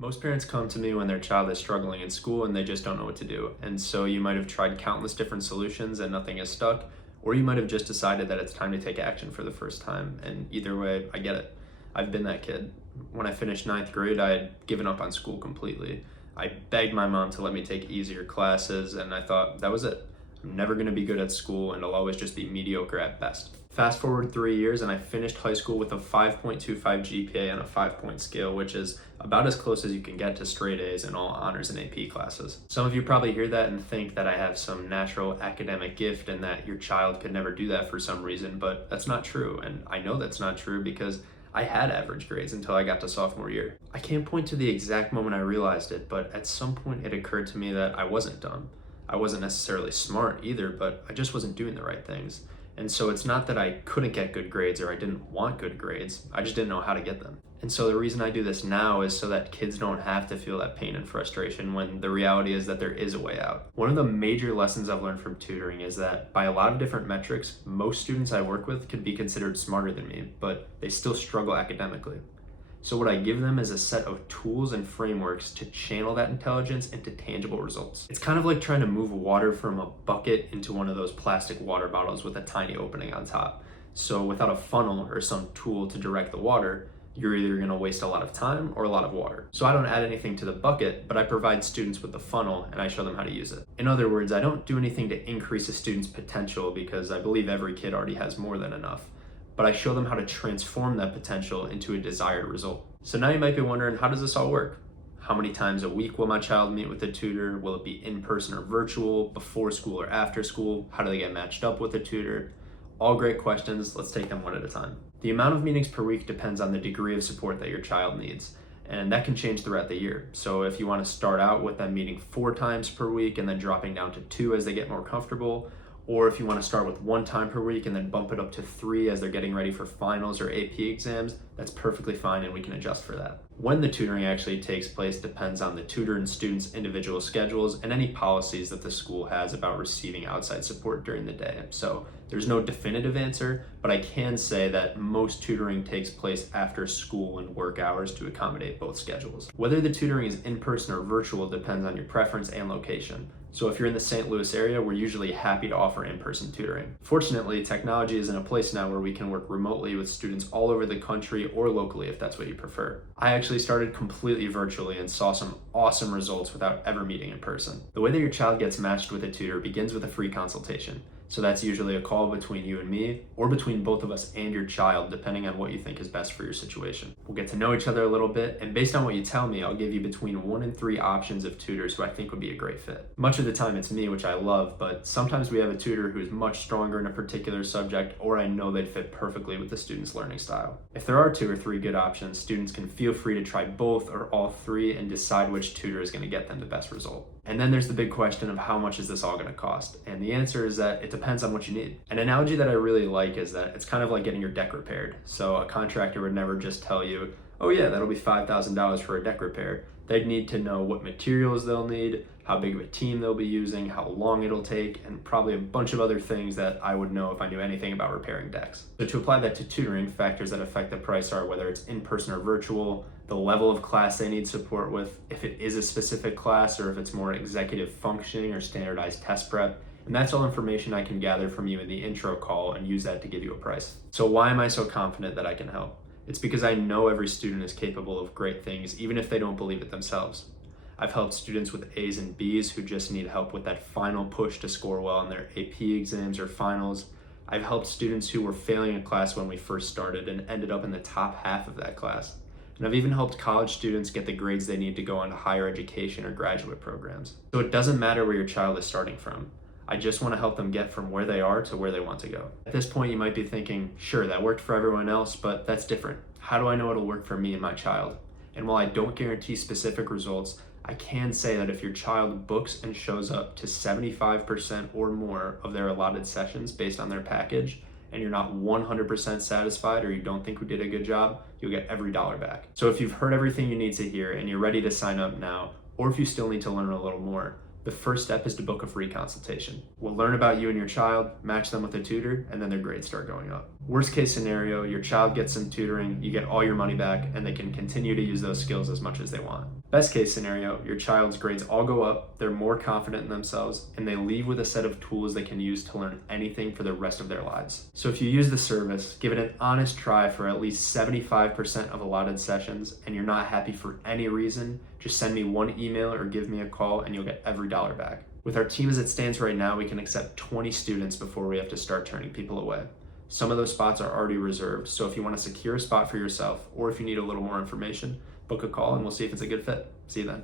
Most parents come to me when their child is struggling in school and they just don't know what to do. And so you might have tried countless different solutions and nothing has stuck, or you might have just decided that it's time to take action for the first time. And either way, I get it. I've been that kid. When I finished ninth grade, I had given up on school completely. I begged my mom to let me take easier classes, and I thought that was it. I'm never going to be good at school, and I'll always just be mediocre at best. Fast forward 3 years, and I finished high school with a 5.25 GPA on a 5-point scale, which is about as close as you can get to straight A's in all honors and AP classes. Some of you probably hear that and think that I have some natural academic gift and that your child could never do that for some reason, but that's not true. And I know that's not true because I had average grades until I got to sophomore year. I can't point to the exact moment I realized it, but at some point it occurred to me that I wasn't dumb. I wasn't necessarily smart either, but I just wasn't doing the right things. And so it's not that I couldn't get good grades or I didn't want good grades, I just didn't know how to get them. And so the reason I do this now is so that kids don't have to feel that pain and frustration when the reality is that there is a way out. One of the major lessons I've learned from tutoring is that by a lot of different metrics, most students I work with could be considered smarter than me, but they still struggle academically. So what I give them is a set of tools and frameworks to channel that intelligence into tangible results. It's kind of like trying to move water from a bucket into one of those plastic water bottles with a tiny opening on top. So without a funnel or some tool to direct the water, you're either going to waste a lot of time or a lot of water. So I don't add anything to the bucket, but I provide students with the funnel and I show them how to use it. In other words, I don't do anything to increase a student's potential because I believe every kid already has more than enough, but I show them how to transform that potential into a desired result. So now you might be wondering, how does this all work? How many times a week will my child meet with a tutor? Will it be in person or virtual, before school or after school? How do they get matched up with a tutor? All great questions. Let's take them one at a time. The amount of meetings per week depends on the degree of support that your child needs, and that can change throughout the year. So if you want to start out with them meeting 4 times per week and then dropping down to 2 as they get more comfortable, or if you want to start with 1 time per week and then bump it up to 3 as they're getting ready for finals or AP exams, that's perfectly fine and we can adjust for that. When the tutoring actually takes place depends on the tutor and student's individual schedules and any policies that the school has about receiving outside support during the day. So there's no definitive answer, but I can say that most tutoring takes place after school and work hours to accommodate both schedules. Whether the tutoring is in person or virtual depends on your preference and location. So if you're in the St. Louis area, we're usually happy to offer in-person tutoring. Fortunately, technology is in a place now where we can work remotely with students all over the country or locally if that's what you prefer. I actually started completely virtually and saw some awesome results without ever meeting in person. The way that your child gets matched with a tutor begins with a free consultation. So that's usually a call between you and me, or between both of us and your child, depending on what you think is best for your situation. We'll get to know each other a little bit, and based on what you tell me, I'll give you between 1 and 3 options of tutors who I think would be a great fit. Much of the time it's me, which I love, but sometimes we have a tutor who is much stronger in a particular subject, or I know they'd fit perfectly with the student's learning style. If there are 2 or 3 good options, students can feel free to try both or all 3 and decide which tutor is going to get them the best result. And then there's the big question of how much is this all going to cost? And the answer is that it depends on what you need. An analogy that I really like is that it's kind of like getting your deck repaired. So a contractor would never just tell you, oh yeah, that'll be $5,000 for a deck repair. They'd need to know what materials they'll need, how big of a team they'll be using, how long it'll take, and probably a bunch of other things that I would know if I knew anything about repairing decks. So to apply that to tutoring, factors that affect the price are whether it's in person or virtual, the level of class they need support with, if it is a specific class or if it's more executive functioning or standardized test prep. And that's all information I can gather from you in the intro call and use that to give you a price. So why am I so confident that I can help? It's because I know every student is capable of great things, even if they don't believe it themselves. I've helped students with A's and B's who just need help with that final push to score well in their AP exams or finals. I've helped students who were failing a class when we first started and ended up in the top half of that class. And I've even helped college students get the grades they need to go on to higher education or graduate programs. So it doesn't matter where your child is starting from. I just want to help them get from where they are to where they want to go. At this point, you might be thinking, sure, that worked for everyone else, but that's different. How do I know it'll work for me and my child? And while I don't guarantee specific results, I can say that if your child books and shows up to 75% or more of their allotted sessions based on their package, and you're not 100% satisfied or you don't think we did a good job, you'll get every dollar back. So if you've heard everything you need to hear and you're ready to sign up now, or if you still need to learn a little more, The first step is to book a free consultation. We'll learn about you and your child, match them with a tutor, and then their grades start going up. Worst case scenario, your child gets some tutoring, you get all your money back, and they can continue to use those skills as much as they want. Best case scenario, your child's grades all go up, they're more confident in themselves, and they leave with a set of tools they can use to learn anything for the rest of their lives. So if you use the service, give it an honest try for at least 75% of allotted sessions, and you're not happy for any reason, just send me one email or give me a call and you'll get every dollar back. With our team as it stands right now, we can accept 20 students before we have to start turning people away. Some of those spots are already reserved, so if you want to secure a spot for yourself or if you need a little more information, book a call and we'll see if it's a good fit. See you then.